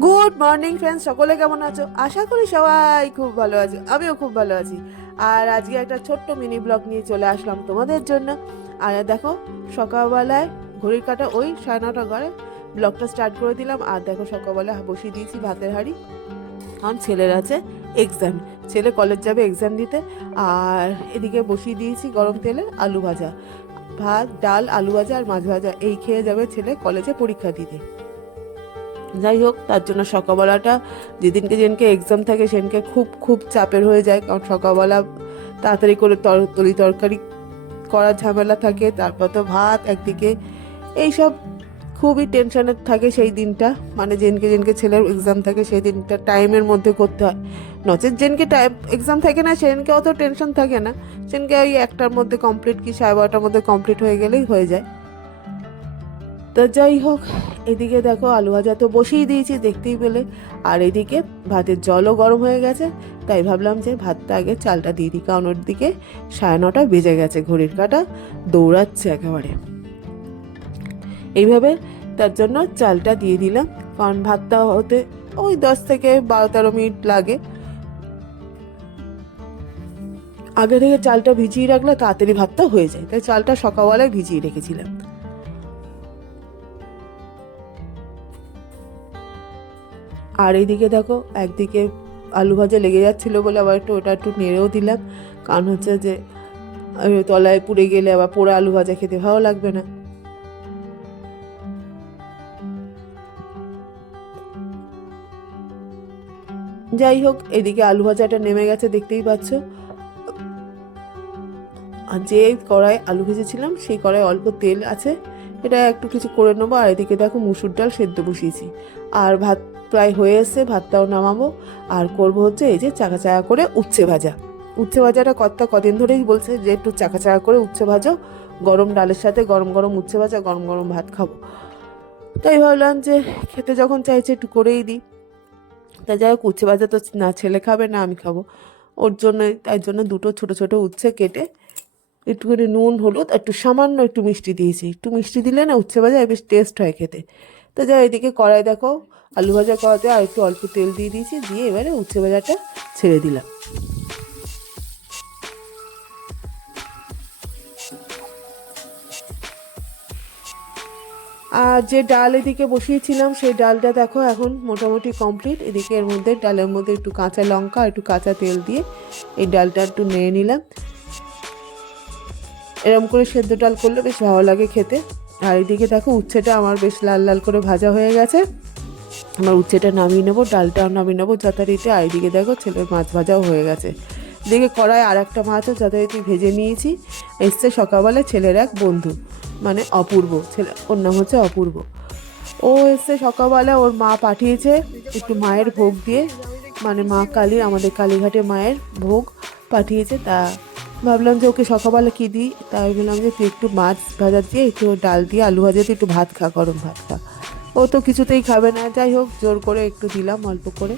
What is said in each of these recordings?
Good morning friends, সকলে কেমন আছো? আশা করি সবাই খুব ভালো আছো, আমিও খুব ভালো আছি। আর আজকে একটা ছোট্ট মিনি ব্লগ নিয়ে চলে আসলাম তোমাদের জন্য। আর দেখো, সকালবেলায় ঘড়ির কাঁটা ওই 9:30 ঘরে ব্লগটা স্টার্ট করে দিলাম। আর দেখো, সকালবেলা বসিয়ে দিয়েছি ভাতের হাঁড়ি, কারণ ছেলের আছে এক্সাম, ছেলে কলেজ যাবে এক্সাম দিতে। আর এদিকে বসিয়ে দিয়েছি গরম তেলে আলু ভাজা, ভাত ডাল আলু ভাজা আর মাছ ভাজা, এই খেয়ে যাবে ছেলে কলেজে পরীক্ষা দিতে। যাই হোক, তার জন্য সকালবেলাটা যেদিনকে যেদিনকে এক্সাম থাকে সেদিনকে খুব খুব চাপের হয়ে যায়, কারণ সকালবেলা তাড়াতাড়ি করে তরকারি করার ঝামেলা থাকে, তারপর তো ভাত একদিকে, এইসব খুবই টেনশনের থাকে সেই দিনটা। মানে যেদিনকে যেদিনকে ছেলের এক্সাম থাকে সেই দিনটা টাইমের মধ্যে করতে হয়। নচেত যেদিনকে টাইম এক্সাম থাকে না সেদিনকে অত টেনশন থাকে না, সেদিনকে ওই 1টার মধ্যে কমপ্লিট কি 12:30টার মধ্যে কমপ্লিট হয়ে গেলেই হয়ে যায়। তো যাই হোক, এদিকে দেখো আলু ভাজা তো বসিয়ে দিয়েছি দেখতেই পেলে, আর এদিকে ভাতের জলও গরম হয়ে গেছে। তাই ভাবলাম যে ভাতটা আগে চালটা দিয়ে দিই, কারণ ওর দিকে 9:30 বেজে গেছে, ঘড়ির কাঁটা দৌড়াচ্ছে একেবারে এইভাবে। তার জন্য চালটা দিয়ে দিলাম, কারণ ভাতটা হতে ওই 10 থেকে 12-13 মিনিট লাগে। আগে থেকে চালটা ভিজিয়ে রাখলে তাড়াতাড়ি ভাতটা হয়ে যায়, তাই চালটা সকালবেলায় ভিজিয়ে রেখেছিলাম। আর এইদিকে দেখো, একদিকে আলু ভাজা লেগে যাচ্ছিল বলে আবার ওটা একটু নেড়েও দিলাম, কারণ হচ্ছে যে তলায় পুড়ে গেলে আবার পোড়া আলু ভাজা খেতে ভালো লাগবে না। যাই হোক, এদিকে আলু ভাজাটা নেমে গেছে দেখতেই পাচ্ছ। আর যে কড়াই আলু ভেজেছিলাম সেই কড়াই অল্প তেল আছে, এটা একটু কিছু করে নেবো। আর এদিকে দেখো মুসুর ডাল সেদ্ধ বসিয়েছি, আর ভাত প্রায় হয়ে এসছে, ভাতটাও নামাবো। আর করব হচ্ছে এই যে চাকা চাকা করে উচ্ছে ভাজা। উচ্ছে ভাজাটা কদিন ধরেই বলছে যে একটু চাকা চাকা করে উচ্ছে ভাজো, গরম ডালের সাথে গরম গরম উচ্ছে ভাজা, গরম গরম ভাত খাবো। তাই ভাবলাম যে খেতে যখন চাইছে একটু করেই দিই। তা যাই হোক, উচ্ছে ভাজা তো না ছেলে খাবে না আমি খাবো, ওর জন্য তাই জন্য দুটো ছোট ছোট উচ্ছে কেটে একটুখানি নুন হলুদ একটু সামান্য একটু মিষ্টি দিয়েছি, একটু মিষ্টি দিলে না উচ্ছে ভাজা বেশ টেস্ট হয় খেতে। তো যা এদিকে কড়াই দেখো, আলু ভাজা করাতে আর একটু অল্প তেল দিয়ে দিয়েছি, দিয়ে এবারে উচ্ছে ভাজাটা ছেড়ে দিলাম। আর যে ডাল এদিকে বসিয়েছিলাম সেই ডালটা দেখো এখন মোটামুটি কমপ্লিট। এদিকে এর মধ্যে ডালের মধ্যে একটু কাঁচা লঙ্কা একটু কাঁচা তেল দিয়ে এই ডালটা একটু নেড়ে নিলাম। এরকম করে সেদ্ধ ডাল করলে বেশ ভালো লাগে খেতে। আর এদিকে দেখো উচ্ছেটা আমার বেশ লাল লাল করে ভাজা হয়ে গেছে, আমার উচ্ছেটা নামিয়ে নেবো, ডালটাও নামিয়ে নেবো যথারীতি। আর এদিকে দেখো ছেলের মাছ ভাজাও হয়ে গেছে। এদিকে কড়াই আর একটা মাছও যথারীতি ভেজে নিয়েছি। এসছে সকালবেলা ছেলের এক বন্ধু, মানে অপূর্ব, ছেলে ওর নাম হচ্ছে অপূর্ব। ও এসছে সকালবেলা, ওর মা পাঠিয়েছে একটু মায়ের ভোগ দিয়ে, মানে মা কালী, আমাদের কালীঘাটে মায়ের ভোগ পাঠিয়েছে। তা ভাবলাম যে ওকে সকালবেলা কী দিই, তাই বললাম যে তুই একটু মাছ ভাজা দিয়ে একটু ডাল দিয়ে আলু ভাজা দিয়ে একটু ভাত খা, গরম ভাত খা। ও তো কিছুতেই খাবে না, যাই হোক জোর করে একটু দিলাম অল্প করে।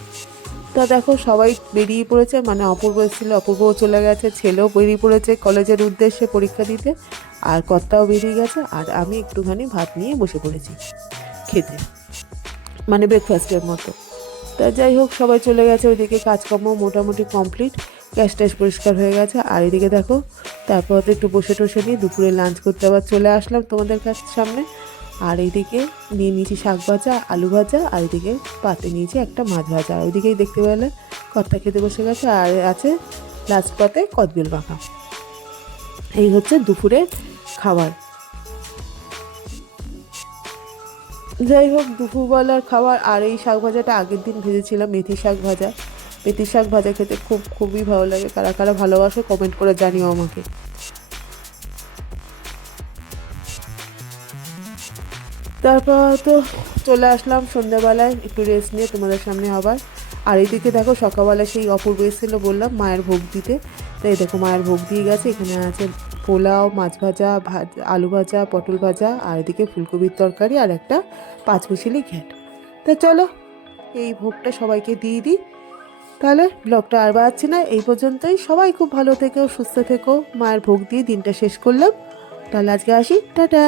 তা দেখো সবাই বেরিয়ে পড়েছে, মানে অপূর্ব এসেছিল, অপূর্বও চলে গেছে, ছেলেও বেরিয়ে পড়েছে কলেজের উদ্দেশ্যে পরীক্ষা দিতে, আর কর্তাও বেরিয়ে গেছে। আর আমি একটুখানি ভাত নিয়ে বসে পড়েছি খেতে, মানে ব্রেকফাস্টের মতো। তা যাই হোক সবাই চলে গেছে, ওইদিকে কাজকর্ম মোটামুটি কমপ্লিট, গ্যাস ট্যাস পরিষ্কার হয়ে গেছে। আর এদিকে দেখো তারপর তো একটু বসে টসে নিয়ে দুপুরে লাঞ্চ করতে আবার চলে আসলাম তোমাদের কাছে সামনে। আর এইদিকে নিয়ে নিয়েছি শাক ভাজা আলু ভাজা, আর এদিকে পাতে নিয়েছি একটা মাছ ভাজা। আর ওইদিকেই দেখতে পেলে কর্তা খেতে বসে গেছে, আর আছে লাস্ট পাতে কদবেল মাখা। এই হচ্ছে দুপুরের খাবার। যাই হোক দুপুরবেলার খাবার। আর এই শাক ভাজাটা আগের দিন ভেজেছিলাম, মেথি শাক ভাজা। মেথি শাক ভাজা খেতে খুবই ভালো লাগে, কারা কারা ভালোবাসো কমেন্ট করে জানিও আমাকে। তারপর তো চলে আসলাম সন্ধ্যাবেলায় একটু রেস্ট নিয়ে তোমাদের সামনে আবার। আর এদিকে দেখো সকালবেলা সেই অপূর্ব এসেছিলো বললাম মায়ের ভোগ দিতে, তাই দেখো মায়ের ভোগ দিয়ে গেছে। এখানে আছে পোলাও, মাছ ভাজা, আলু ভাজা, পটল ভাজা, আর এদিকে ফুলকপির তরকারি আর একটা 5 মিশালি ঘ্যাট। তা চলো এই ভোগটা সবাইকে দিয়ে দিই। তাহলে ব্লগটা আর বাড়াচ্ছি না, এই পর্যন্তই। সবাই খুব ভালো থেকো, সুস্থ থেকো, মায়ের ভোগ দিয়ে দিনটা শেষ করলাম। তাহলে আজকে আসি, টাটা।